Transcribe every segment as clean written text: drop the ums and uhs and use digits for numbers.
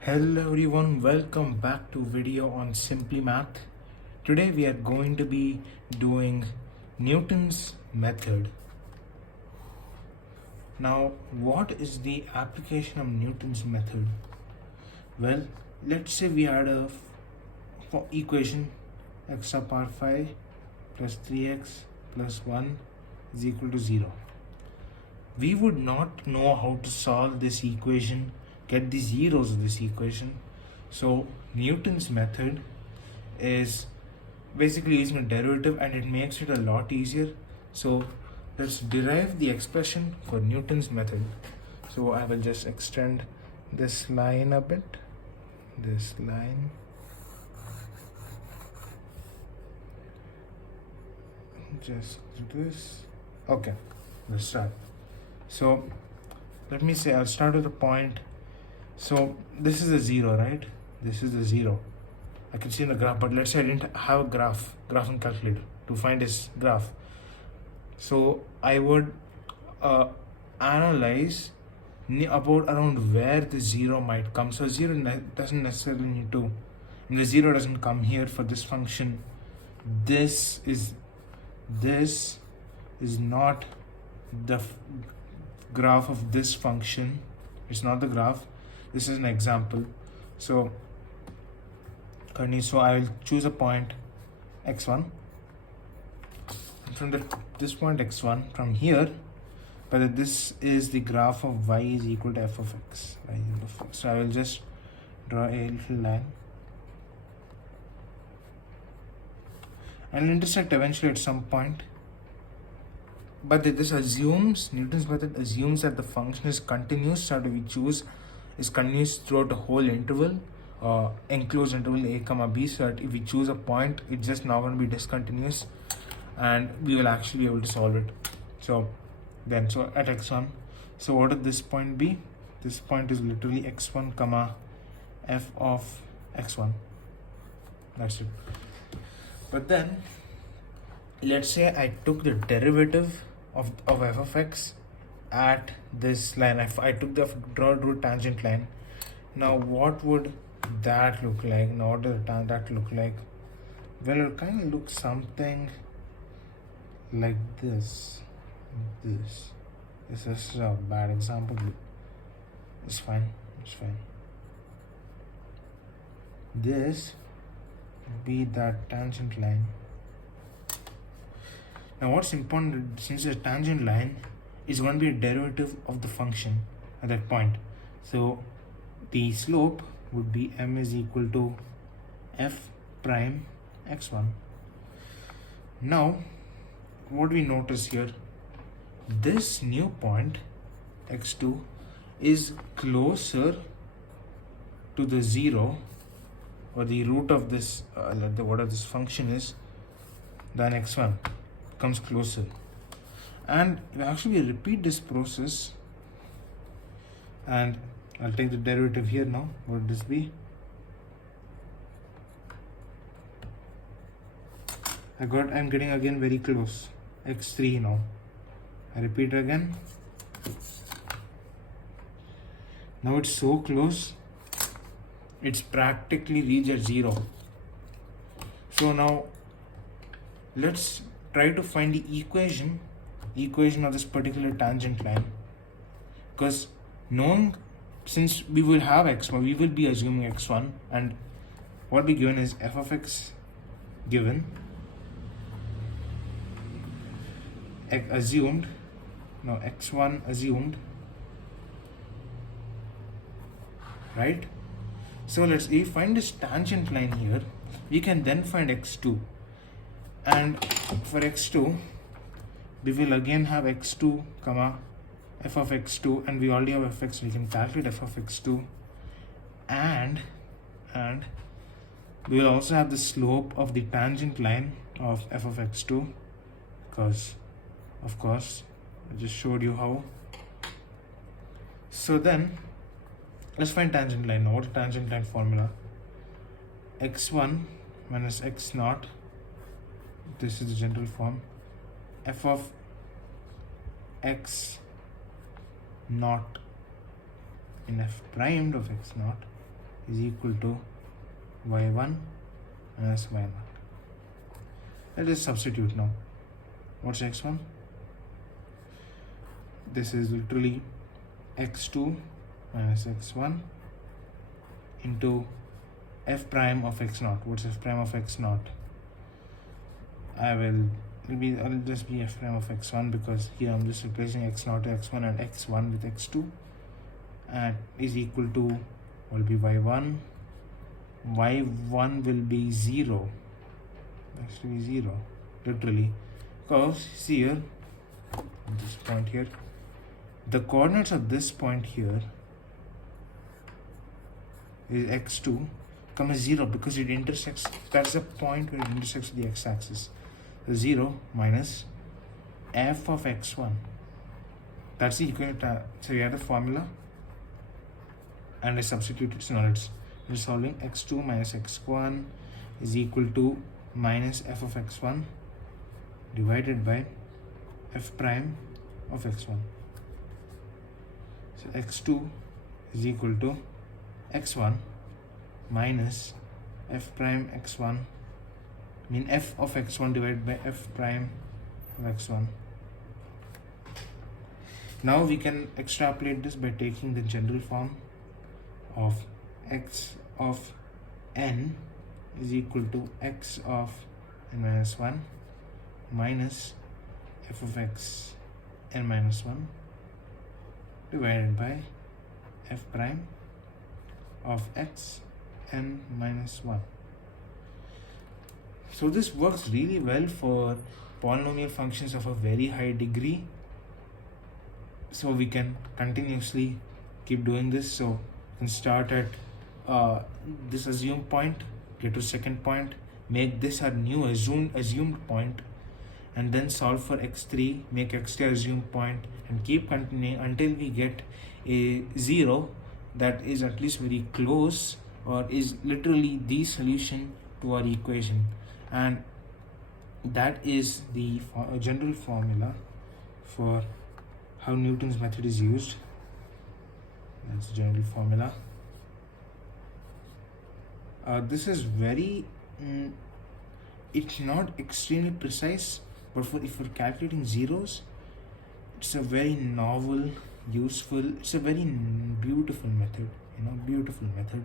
Hello everyone, welcome back to video on Simply Math. Today we are going to be doing Newton's method. Now, what is the application of Newton's method? Well, let's say we had a equation x to the power 5 plus 3x plus 1 is equal to 0. We would not know how to solve this equation, get the zeros of this equation. So Newton's method is basically using a derivative, and it makes it a lot easier. So let's derive the expression for Newton's method. So I will just extend this line a bit, this line, just this. Okay, let's start. So let me say I'll start with a point. So this is a 0, right? This is the 0. I can see in the graph, but let's say I didn't have a graphing calculator to find this graph. So I would analyze about around where the 0 might come. So 0 doesn't necessarily need to, the 0 doesn't come here for this function. This is not the graph of this function. It's not the graph. This is an example. So I will choose a point x1. From this point x1, from here, but this is the graph of y is equal to f of x. So I will just draw a little line and intersect eventually at some point. But this assumes, Newton's method assumes that the function is continuous. So we choose is continuous throughout the whole interval, enclosed interval a comma b. So that if we choose a point, it's just not going to be discontinuous, and we will actually be able to solve it. So at x1, so what would this point be? This point is literally x1 comma f of x1. That's it. But then let's say I took the derivative of f of x at this line. I took the drew tangent line. Now what would that look like? Now what does that look like? Well, it kind of looks something like this. This is a bad example. It's fine. This would be that tangent line. Now what's important, since the tangent line is going to be a derivative of the function at that point, so the slope would be m is equal to f prime x1. Now what we notice here, this new point x2 is closer to the 0, or the root of this whatever this function is, than x1. Comes closer, and we actually repeat this process, and I'll take the derivative here. Now what would this be? I'm getting again very close, x3. Now I repeat again. Now it's so close, it's practically reached at 0. So now let's try to find the equation of this particular tangent line, because since we will have x1, we will be assuming x1, and what we given is f of x given, assumed, now x1 assumed, right? So let's find this tangent line here. We can then find x2, and for x2 we will again have x2 comma f of x2, and we already have fx. We can calculate f of x2, and we will also have the slope of the tangent line of f of x2, because of course I just showed you how. So then let's find tangent line. Now what is tangent line formula? x1 minus x0, this is the general form, f of x naught in f primed of x naught is equal to y1 minus y0. Let us substitute now. What's x1? This is literally x2 minus x1 into f prime of x0. What's f prime of x0? I'll just be f prime of x1, because here I'm just replacing x0 to x1 and x1 with x2, and is equal to, will be y1. y1 will be 0. Has to be 0, literally, because see here, this point here, the coordinates of this point here is x2, comma 0, because it intersects, that's the point where it intersects the x-axis. 0 minus f of x1. That's the equivalent. So we have the formula and I substituted. So now we're solving. X2 minus x1 is equal to minus f of x1 divided by f prime of x1. So x2 is equal to x1 minus f prime x1, mean f of x1 divided by f prime of x1. Now we can extrapolate this by taking the general form of x of n is equal to x of n minus 1 minus f of x n minus 1 divided by f prime of x n minus 1. So this works really well for polynomial functions of a very high degree. So we can continuously keep doing this. So we can start at this assumed point, get to second point, make this our new assumed point, and then solve for x3, make x3 assumed point, and keep continuing until we get a 0 that is at least very close or is literally the solution to our equation. And that is the general formula for how Newton's method is used. That's the general formula. This is very, it's not extremely precise, but if we're calculating zeros, it's a very novel, useful, it's a very beautiful method, beautiful method.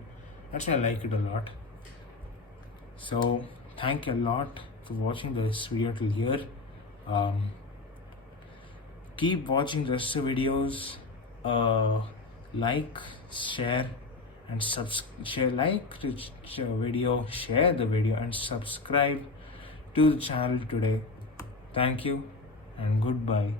That's why I like it a lot. So thank you a lot for watching this video till here. Keep watching the rest of the videos. Like, share, and share the video, and subscribe to the channel today. Thank you and goodbye.